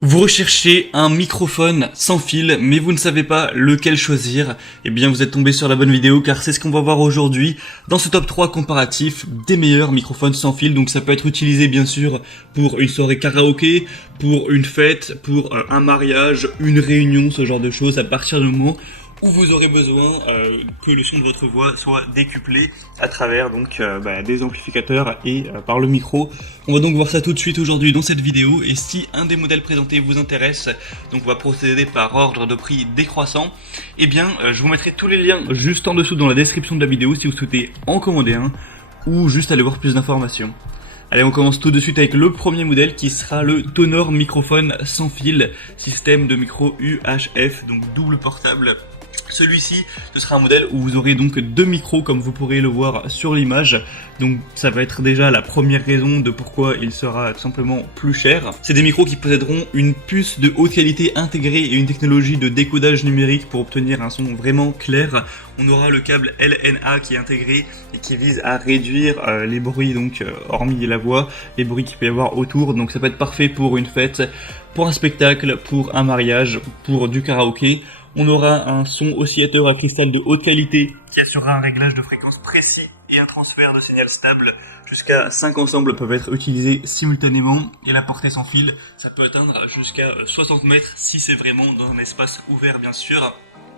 Vous recherchez un microphone sans fil, mais vous ne savez pas lequel choisir. Eh bien, vous êtes tombé sur la bonne vidéo, car c'est ce qu'on va voir aujourd'hui dans ce top 3 comparatif des meilleurs microphones sans fil. Donc ça peut être utilisé bien sûr pour une soirée karaoké, pour une fête, pour un mariage, une réunion, ce genre de choses, à partir du moment où vous aurez besoin que le son de votre voix soit décuplé à travers donc des amplificateurs et par le micro. On va donc voir ça tout de suite aujourd'hui dans cette vidéo, et si un des modèles présentés vous intéresse, donc on va procéder par ordre de prix décroissant, et bien je vous mettrai tous les liens juste en dessous dans la description de la vidéo si vous souhaitez en commander un ou juste aller voir plus d'informations. Allez, on commence tout de suite avec le premier modèle qui sera le Tonor microphone sans fil, système de micro UHF, donc double portable. Celui-ci, ce sera un modèle où vous aurez donc deux micros comme vous pourrez le voir sur l'image. Donc ça va être déjà la première raison de pourquoi il sera tout simplement plus cher. C'est des micros qui posséderont une puce de haute qualité intégrée et une technologie de décodage numérique pour obtenir un son vraiment clair. On aura le câble LNA qui est intégré et qui vise à réduire les bruits, donc hormis la voix, les bruits qu'il peut y avoir autour. Donc ça peut être parfait pour une fête, pour un spectacle, pour un mariage, pour du karaoké. On aura un son oscillateur à cristal de haute qualité qui assurera un réglage de fréquence précis et un transfert de signal stable. Jusqu'à 5 ensembles peuvent être utilisés simultanément, et la portée sans fil, ça peut atteindre jusqu'à 60 mètres si c'est vraiment dans un espace ouvert bien sûr.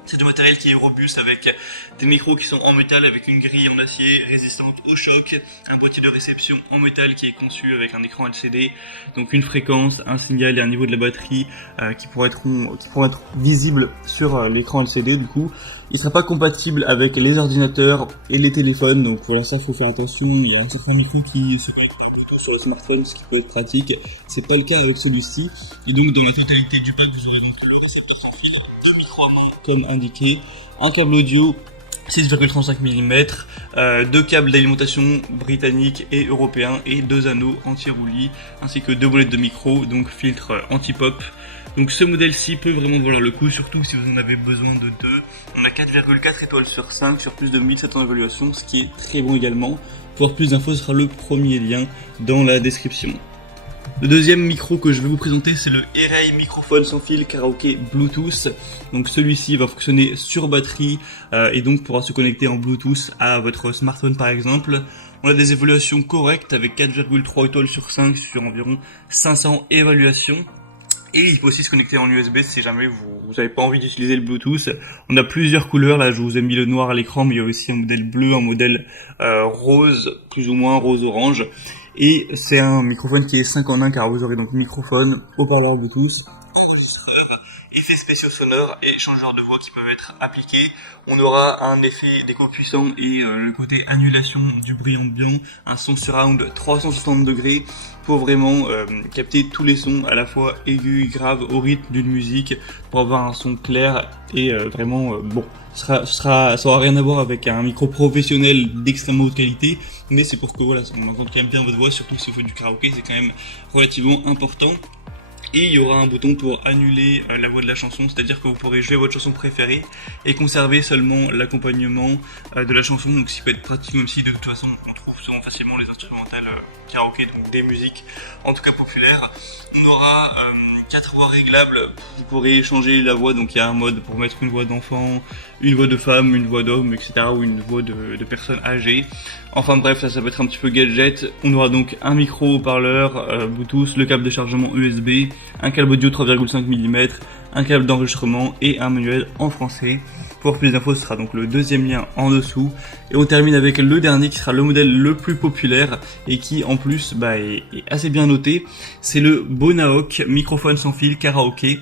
C'est du matériel qui est robuste avec des micros qui sont en métal avec une grille en acier résistante au choc, un boîtier de réception en métal qui est conçu avec un écran LCD, donc une fréquence, un signal et un niveau de la batterie qui pourront être visibles sur l'écran LCD. Du coup, il ne sera pas compatible avec les ordinateurs et les téléphones, donc pour l'instant il faut faire attention. Il y a un certain micro qui se connecte plutôt sur le smartphone, ce qui peut être pratique. C'est pas le cas avec celui-ci. Et donc dans la totalité du pack, vous aurez donc le récepteur sans fil, deux micros à main comme indiqué, un câble audio 6,35 mm, deux câbles d'alimentation britanniques et européens et deux anneaux anti-roulis, ainsi que deux bolettes de micro, donc filtre anti-pop. Donc ce modèle-ci peut vraiment valoir le coup, surtout si vous en avez besoin de deux. On a 4,4 étoiles sur 5 sur plus de 1700 évaluations, ce qui est très bon également. Pour avoir plus d'infos, ce sera le premier lien dans la description. Le deuxième micro que je vais vous présenter, c'est le Erey microphone sans fil karaoké Bluetooth. Donc celui-ci va fonctionner sur batterie et donc pourra se connecter en Bluetooth à votre smartphone par exemple. On a des évaluations correctes avec 4,3 étoiles sur 5 sur environ 500 évaluations. Et il peut aussi se connecter en USB si jamais vous n'avez pas envie d'utiliser le Bluetooth. On a plusieurs couleurs, là je vous ai mis le noir à l'écran, mais il y a aussi un modèle bleu, un modèle rose, plus ou moins rose-orange. Et c'est un microphone qui est 5 en 1 car vous aurez donc microphone, haut-parleur Bluetooth, enregistreur, effets spéciaux sonores et changeurs de voix qui peuvent être appliqués. On aura un effet d'écho puissant et le côté annulation du bruit ambiant, un son surround 360 degrés pour vraiment capter tous les sons à la fois aigus et graves au rythme d'une musique pour avoir un son clair et vraiment bon. Ça aura rien à voir avec un micro professionnel d'extrêmement haute qualité, mais c'est pour que voilà, on entende quand même bien votre voix, surtout si vous faites du karaoké, c'est quand même relativement important. Et il y aura un bouton pour annuler la voix de la chanson, c'est-à-dire que vous pourrez jouer votre chanson préférée et conserver seulement l'accompagnement de la chanson, donc ça peut être pratique, même si de toute façon on trouve souvent facilement les instrumentales karaoké, donc des musiques en tout cas populaires. On aura 4 voix réglables, vous pourrez changer la voix, donc il y a un mode pour mettre une voix d'enfant, une voix de femme, une voix d'homme, etc. ou une voix de personne âgée. Enfin bref, ça peut être un petit peu gadget. On aura donc un micro haut-parleur Bluetooth, le câble de chargement USB, un câble audio 3,5 mm, un câble d'enregistrement et un manuel en français. Pour plus d'infos, ce sera donc le deuxième lien en dessous. Et on termine avec le dernier qui sera le modèle le plus populaire et qui en plus est assez bien noté. C'est le Bonaok microphone sans fil karaoké,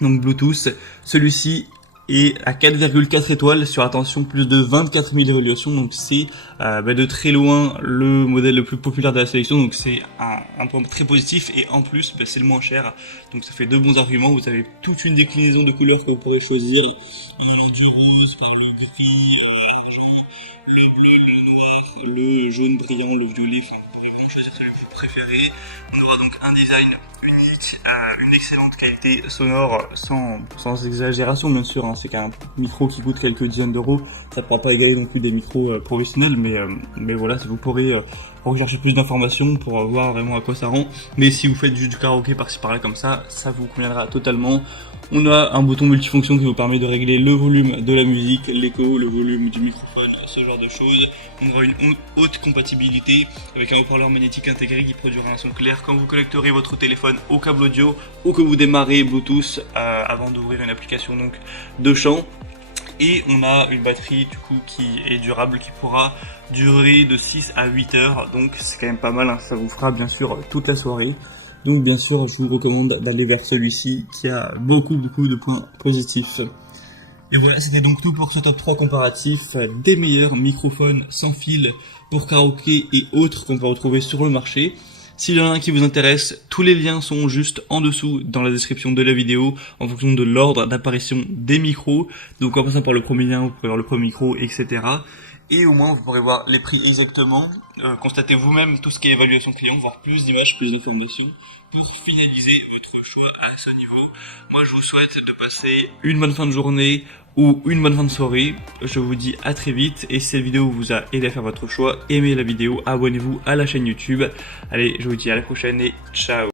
donc Bluetooth. Celui-ci est à 4,4 étoiles sur, attention, plus de 24 000 évaluations, donc c'est de très loin le modèle le plus populaire de la sélection, donc c'est un point très positif, et en plus c'est le moins cher, donc ça fait deux bons arguments. Vous avez toute une déclinaison de couleurs que vous pourrez choisir, du rose par le gris, l'argent, le bleu, le noir, le jaune brillant, le violet, enfin vous pourrez vraiment choisir celui que vous préférez. On aura donc un design unique, à une excellente qualité sonore, sans exagération bien sûr, hein. C'est qu'un micro qui coûte quelques dizaines d'euros, ça ne pourra pas égaler non plus des micros professionnels, mais voilà, si vous pourrez rechercher plus d'informations pour voir vraiment à quoi ça rend. Mais si vous faites juste du karaoké par-ci par-là comme ça vous conviendra totalement. On a un bouton multifonction qui vous permet de régler le volume de la musique, l'écho, le volume du microphone, ce genre de choses. On aura une haute compatibilité avec un haut-parleur magnétique intégré qui produira un son clair quand vous connecterez votre téléphone au câble audio ou que vous démarrez Bluetooth avant d'ouvrir une application donc de chant. Et on a une batterie du coup qui est durable, qui pourra durer de 6 à 8 heures, donc c'est quand même pas mal, hein. Ça vous fera bien sûr toute la soirée. Donc bien sûr, je vous recommande d'aller vers celui-ci qui a beaucoup de points positifs. Et voilà, c'était donc tout pour ce top 3 comparatif des meilleurs microphones sans fil pour karaoké et autres qu'on peut retrouver sur le marché. S'il y en a un qui vous intéresse, tous les liens sont juste en dessous dans la description de la vidéo en fonction de l'ordre d'apparition des micros. Donc en passant par le premier lien, vous pourrez voir le premier micro, etc. Et au moins vous pourrez voir les prix exactement, constatez vous-même tout ce qui est évaluation client, voir plus d'images, plus d'informations pour finaliser votre choix à ce niveau. Moi je vous souhaite de passer une bonne fin de journée ou une bonne fin de soirée. Je vous dis à très vite, et si cette vidéo vous a aidé à faire votre choix, aimez la vidéo, abonnez-vous à la chaîne YouTube. Allez, je vous dis à la prochaine et ciao.